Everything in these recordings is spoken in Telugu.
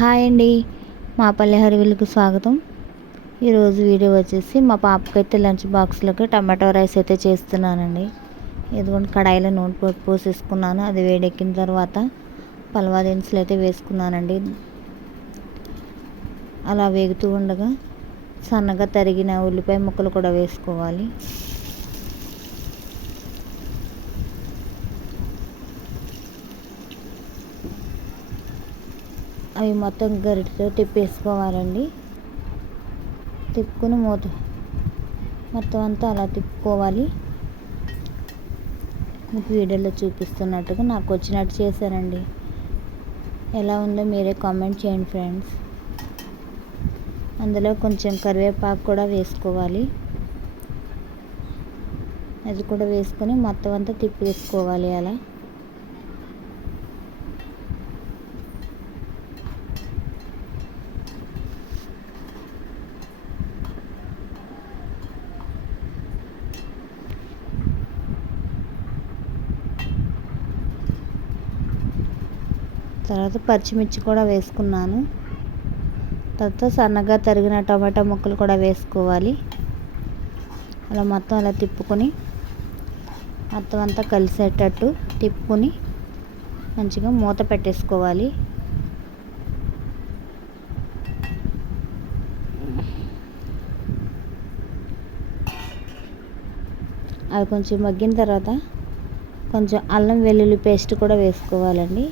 హాయ్ అండి. మా పల్లె హరివిల్లుకు స్వాగతం. ఈరోజు వీడియో వచ్చేసి మా పాపకైతే లంచ్ బాక్స్లోకి టమాటో రైస్ అయితే చేస్తున్నానండి. ఇదిగోండి కడాయిలో నూనె పోసి పోసేసుకున్నాను. అది వేడెక్కిన తర్వాత పల్వా దినుసులు అయితే వేసుకున్నానండి. అలా వేగుతూ ఉండగా సన్నగా తరిగిన ఉల్లిపాయ ముక్కలు కూడా వేసుకోవాలి. అవి మొత్తం గరిటతో తిప్పేసుకోవాలండి. తిప్పుకొని మూత మొత్తం అంతా అలా తిప్పుకోవాలి. మీకు వీడియోలో చూపిస్తున్నట్టుగా నాకు వచ్చినట్టు చేశానండి ఎలా ఉందో మీరే కామెంట్ చేయండి ఫ్రెండ్స్. అందులో కొంచెం కరివేపాకు కూడా వేసుకోవాలి. అది కూడా వేసుకొని మొత్తం అంతా తిప్పేసుకోవాలి అలా. తర్వాత పచ్చిమిర్చి కూడా వేసుకున్నాను. తర్వాత సన్నగా తరిగిన టమాటా ముక్కలు కూడా వేసుకోవాలి. అలా మొత్తం అలా తిప్పుకొని మొత్తం అంతా కలిసేటట్టు తిప్పుకొని మంచిగా మూత పెట్టేసుకోవాలి. అవి కొంచెం మగ్గిన తర్వాత కొంచెం అల్లం వెల్లుల్లి పేస్ట్ కూడా వేసుకోవాలండి.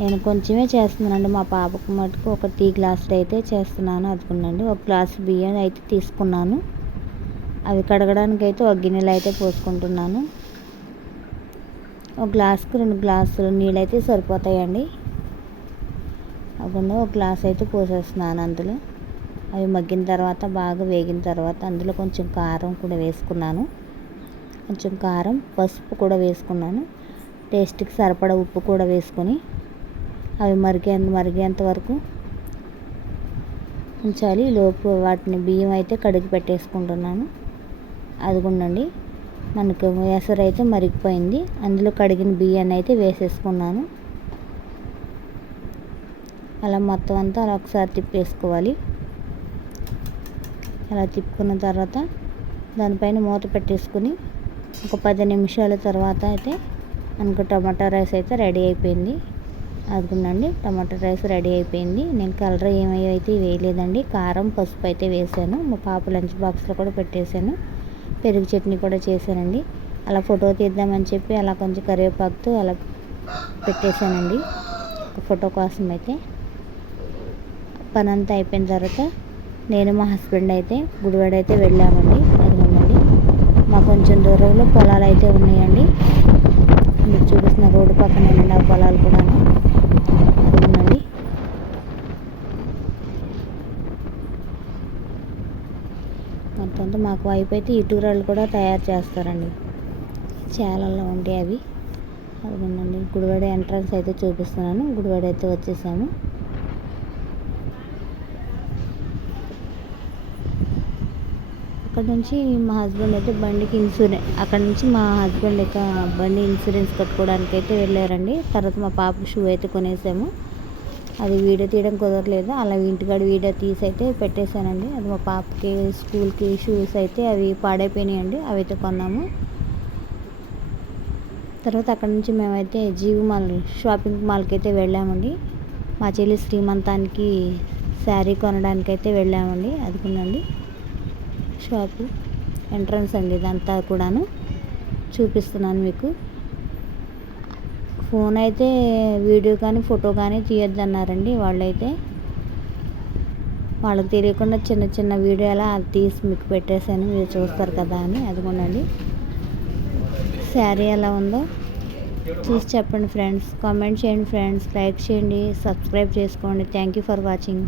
నేను కొంచెమే చేస్తున్నానండి. మా పాపకు మటుకు ఒక టీ గ్లాసులు అయితే చేస్తున్నాను. అదుకున్నాండి ఒక గ్లాసు బియ్యం అయితే తీసుకున్నాను. అవి కడగడానికి అయితే ఒక గిన్నెలు అయితే పోసుకుంటున్నాను. ఒక గ్లాస్కి రెండు గ్లాసులు నీళ్ళు అయితే సరిపోతాయండి. అవ్వకుండా ఒక గ్లాస్ అయితే పోసేస్తున్నాను అందులో. అవి మగ్గిన తర్వాత బాగా వేగిన తర్వాత అందులో కొంచెం కారం కూడా వేసుకున్నాను. కొంచెం కారం పసుపు కూడా వేసుకున్నాను. టేస్ట్కి సరిపడా ఉప్పు కూడా వేసుకొని అవి మరిగే మరిగేంత వరకు ఉంచాలి. లోపు వాటిని బియ్యం అయితే కడిగి పెట్టేసుకుంటున్నాను. అదిగుండండి. మనకు ఎసరు అయితే మరిగిపోయింది. అందులో కడిగిన బియ్యాన్ని అయితే వేసేసుకున్నాను. అలా మొత్తం అంతా అలా ఒకసారి తిప్పేసుకోవాలి. అలా తిప్పుకున్న తర్వాత దానిపైన మూత పెట్టేసుకుని ఒక పది నిమిషాల తర్వాత అయితే మనకు టమాటా రైస్ అయితే రెడీ అయిపోయింది. అదుగుండండి టమాటా రైస్ రెడీ అయిపోయింది. నేను కలర్ ఏమయ్యో అయితే వేయలేదండి. కారం పసుపు అయితే వేసాను. మా పాప లంచ్ బాక్స్లో కూడా పెట్టేశాను. పెరుగు చట్నీ కూడా చేశానండి. అలా ఫోటో తీద్దామని చెప్పి అలా కొంచెం కరివేపాకుతో అలా పెట్టేశానండి. ఫోటో కోసం అయితే. పని అంతా అయిపోయిన తర్వాత నేను మా హస్బెండ్ అయితే గుడివాడ అయితే వెళ్ళామండి. అదిగోండి మా కొంచెం దూరంలో పొలాలు అయితే ఉన్నాయండి. మీరు చూపిస్తున్న రోడ్డు పక్కన ఆ పొలాలు కూడా అదిగోండి మొత్తం మాకు వైపు అయితే ఇటురాళ్ళు కూడా తయారు చేస్తారండి. చేలల్లో ఉంటాయి అవి. అదిగోండి గుడివాడ ఎంట్రన్స్ అయితే చూపిస్తున్నాను. గుడివాడ అయితే వచ్చేసాము. అక్కడ నుంచి మా హస్బెండ్ అయితే బండికి ఇన్సూరెన్స్ అక్కడ నుంచి మా హస్బెండ్ అయితే బండి ఇన్సూరెన్స్ కట్టుకోవడానికి అయితే వెళ్ళారండి. తర్వాత మా పాప షూ అయితే కొనేసాము. అది వీడియో తీయడం కుదరలేదు. అలా ఇంటికాడ వీడియో తీసి అయితే పెట్టేశానండి. అది మా పాపకి స్కూల్కి షూస్ అయితే అవి పాడైపోయినాయండి. అవి అయితే కొన్నాము. తర్వాత అక్కడ నుంచి మేమైతే జీవి మాల్ షాపింగ్ మాల్కి అయితే వెళ్ళామండి. మా చెల్లి శ్రీమంతానికి శారీ కొనడానికి అయితే వెళ్ళామండి. అది కొనండి. షాపు ఎంట్రన్స్ అండి ఇదంతా కూడాను. చూపిస్తున్నాను మీకు. ఫోన్ అయితే వీడియో కానీ ఫోటో కానీ తీయొద్దన్నారండి వాళ్ళైతే. వాళ్ళకి తెలియకుండా చిన్న చిన్న వీడియో అలా అది తీసి మీకు పెట్టేశాను మీరు చూస్తారు కదా అని అదిగోనండి. శారీ ఎలా ఉందో చూసి చెప్పండి ఫ్రెండ్స్. కామెంట్ చేయండి ఫ్రెండ్స్ లైక్ చేయండి సబ్స్క్రైబ్ చేసుకోండి. Thank you for watching.